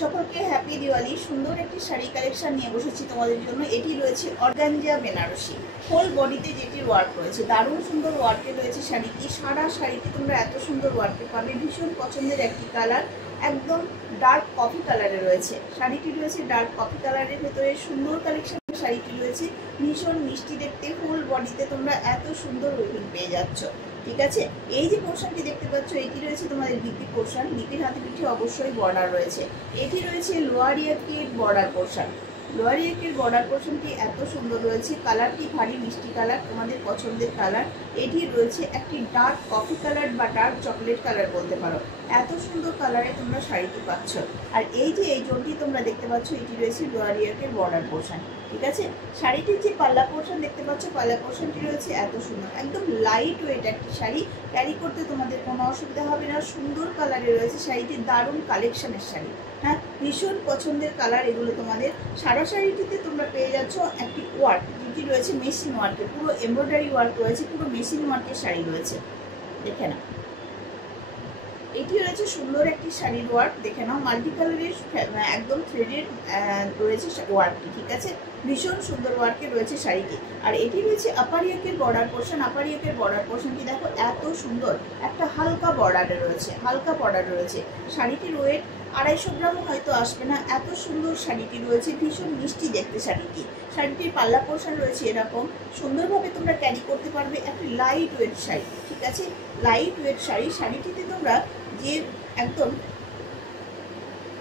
সকলকে হ্যাপি দিওয়ালি। সুন্দর একটি শাড়ি কালেকশন নিয়ে বসেছি তোমাদের জন্য। এটি রয়েছে অর্গানজা বেনারসি, হোল বডিতে যেটি ওয়ার্ক রয়েছে, দারুণ সুন্দর ওয়ার্কে রয়েছে শাড়িটি। সারা শাড়িটি তোমরা এত সুন্দর ওয়ার্কে পাবে। ভীষণ পছন্দের একটি কালার, একদম ডার্ক কফি কালারে রয়েছে শাড়িটি। রয়েছে ডার্ক কফি কালারের ভেতরে সুন্দর কালেকশন শাড়িটি রয়েছে। ভীষণ মিষ্টি দেখতে, হোল বডিতে তোমরা এত সুন্দর উইভিং পেয়ে যাচ্ছ। ঠিক আছে, এই যে পোর্শনটি দেখতে পাচ্ছ এটি রয়েছে তোমাদের বিপি পোর্শন। বিপির হাতে পিঠে অবশ্যই বর্ডার রয়েছে। এটি রয়েছে লোয়ার ইয়াকের বর্ডার পোর্শন। লোয়ার ইয়াকের বর্ডার পোর্শনটি এত সুন্দর রয়েছে। কালারটি ভারী মিষ্টি কালার, তোমাদের পছন্দের কালার। এটি রয়েছে একটি ডার্ক কফি কালার বা ডার্ক চকলেট কালার বলতে পারো। এত সুন্দর কালারে তোমরা শাড়িটি পাচ্ছ। আর এই যে এই জোনটি তোমরা দেখতে পাচ্ছ এটি রয়েছে লোয়ার ইয়াকের বর্ডার পোর্শন। ঠিক আছে, শাড়িটির যে পাল্লা পোর্শন দেখতে পাচ্ছ, পাল্লা পোর্শনটি রয়েছে এত সুন্দর, একদম লাইট ওয়েট একটি শাড়ি। ক্যারি করতে তোমাদের কোনো অসুবিধা হবে না। সুন্দর কালারে রয়েছে শাড়িটি, দারুণ কালেকশনের শাড়ি। হ্যাঁ, ভীষণ পছন্দের কালার এগুলো তোমাদের। সারা শাড়িটিতে তোমরা পেয়ে যাচ্ছ একটি ওয়ার্ক, যেটি রয়েছে মেশিন ওয়ার্কের, পুরো এমব্রয়ডারি ওয়ার্ক রয়েছে, পুরো মেশিন ওয়ার্কের শাড়ি রয়েছে। দেখে নাও, এটি রয়েছে সুন্দর একটি শাড়ির ওয়ার্ক। দেখে নাও, মাল্টি কালারের একদম থ্রেডের রয়েছে ওয়ার্কটি। ঠিক আছে, ভীষণ সুন্দর ওয়ার্কে রয়েছে শাড়িটি। আর এটি রয়েছে আপার ইয়াকের বর্ডার পোর্শন। আপার ইয়াকের বর্ডার পোর্শনটি দেখো এত সুন্দর, একটা হালকা বর্ডারে রয়েছে, হালকা বর্ডার রয়েছে। শাড়িটির ওয়েট 250 গ্রাম হয়তো আসবে না, এত সুন্দর শাড়িটি রয়েছে। ভীষণ মিষ্টি দেখতে শাড়িটি। শাড়িটির পাল্লা পোর্শন রয়েছে এরকম, সুন্দরভাবে তোমরা ক্যারি করতে পারবে। একটি লাইট ওয়েট শাড়ি। ঠিক আছে, লাইট ওয়েট শাড়ি। শাড়িটিতে তোমরা যে একদম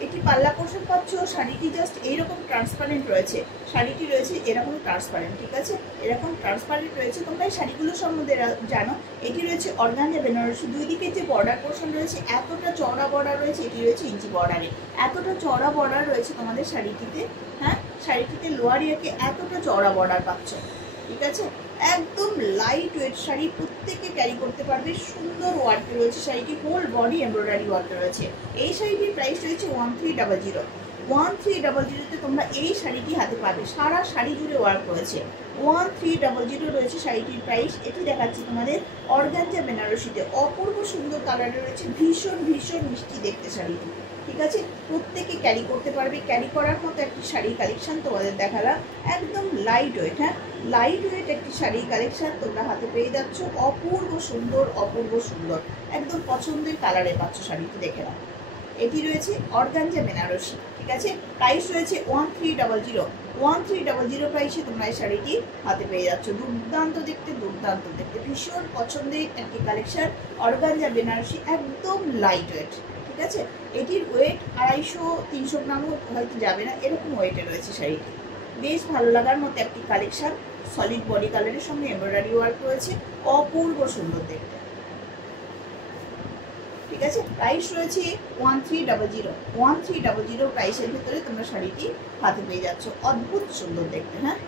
এটি পাল্লা পোর্শন পাচ্ছ, শাড়িটি জাস্ট এইরকম ট্রান্সপারেন্ট রয়েছে। শাড়িটি রয়েছে এরকম ট্রান্সপারেন্ট। ঠিক আছে, এরকম ট্রান্সপারেন্ট রয়েছে। তোমরা এই শাড়িগুলো সম্বন্ধে জানো। এটি রয়েছে অর্গানজা বেনারসি। দুই দিকে যে বর্ডার পোর্শন রয়েছে এতটা চওড়া বর্ডার রয়েছে। এটি রয়েছে ইঞ্চি বর্ডারে, এতটা চওড়া বর্ডার রয়েছে তোমাদের শাড়িটিতে। হ্যাঁ, শাড়িটিতে লোয়ার ইয়াকে এতটা চওড়া বর্ডার পাচ্ছ। ঠিক আছে, একদম লাইট ওয়েট শাড়ি, প্রত্যেকে ক্যারি করতে পারবে। সুন্দর ওয়ার্কে রয়েছে শাড়িটি, হোল বডি এমব্রয়ডারি ওয়ার্কে রয়েছে। এই শাড়িটির প্রাইস রয়েছে 1300। 1300-তে তোমরা এই শাড়িটি হাতে পাবে। সারা শাড়ি জুড়ে ওয়ার্ক রয়েছে। 1300 রয়েছে শাড়িটির প্রাইস। এটি দেখাচ্ছি তোমাদের অর্গানজা বেনারসিতে। অপূর্ব সুন্দর কালারে রয়েছে, ভীষণ ভীষণ মিষ্টি দেখতে শাড়িটি। ঠিক আছে, প্রত্যেকে ক্যারি করতে পারবে। ক্যারি করার মতো একটি শাড়ি কালেকশন তোমাদের দেখালাম, একদম লাইট ওয়েট। হ্যাঁ, লাইট ওয়েট একটি শাড়ি কালেকশন তোমরা হাতে পেয়ে যাচ্ছ। অপূর্ব সুন্দর, অপূর্ব সুন্দর, একদম পছন্দের কালারে পাচ্ছ শাড়িটি। দেখে নাও, এটি রয়েছে অর্গানজা বেনারসি। ঠিক আছে, প্রাইস রয়েছে 1300। 1300 প্রাইসে তোমরা এই শাড়িটি হাতে পেয়ে যাচ্ছ। দুর্দান্ত দেখতে, দুর্দান্ত দেখতে, ভীষণ পছন্দের একটি কালেকশন অর্গানজা বেনারসি, একদম লাইট ওয়েট। ঠিক আছে, এটির ওয়েট 250-300 গ্রামও হয়তো যাবে না, এরকম ওয়েটে রয়েছে শাড়িটি। বেশ ভালো লাগার মতো একটি কালেকশন। সলিড বডি কালারের সঙ্গে এমব্রয়ডারি ওয়ার্ক রয়েছে, অপূর্ব সুন্দর দেখতে। ঠিক আছে, প্রাইস রয়েছে 1300। 1300 প্রাইসের ভিতরে তোমরা শাড়িটি হাতে পেয়ে যাচ্ছ। অদ্ভুত সুন্দর দেখতে। হ্যাঁ।